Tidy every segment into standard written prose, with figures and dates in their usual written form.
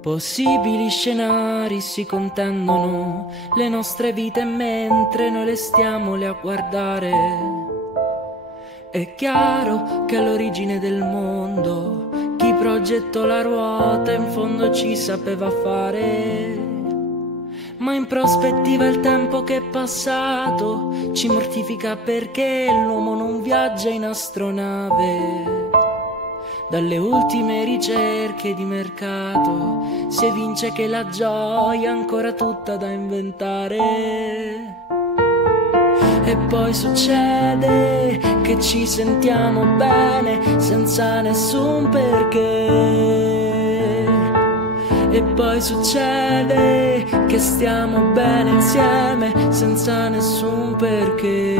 Possibili scenari si contendono le nostre vite mentre noi le stiamo lì a guardare. È chiaro che all'origine del mondo chi progettò la ruota in fondo ci sapeva fare. Ma in prospettiva il tempo che è passato ci mortifica perché l'uomo non viaggia in astronave. Dalle ultime ricerche di mercato si evince che la gioia è ancora tutta da inventare. E poi succede che ci sentiamo bene senza nessun perché. E poi succede che stiamo bene insieme senza nessun perché.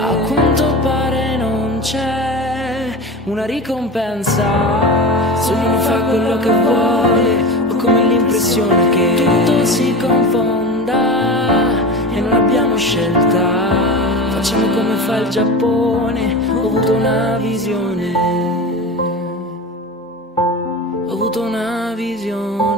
A quanto pare non c'è una ricompensa se ognuno fa quello che vuole, ho come l'impressione che tutto si confonda e non abbiamo scelta. Facciamo come fa il Giappone, ho avuto una visione, ho avuto una visione.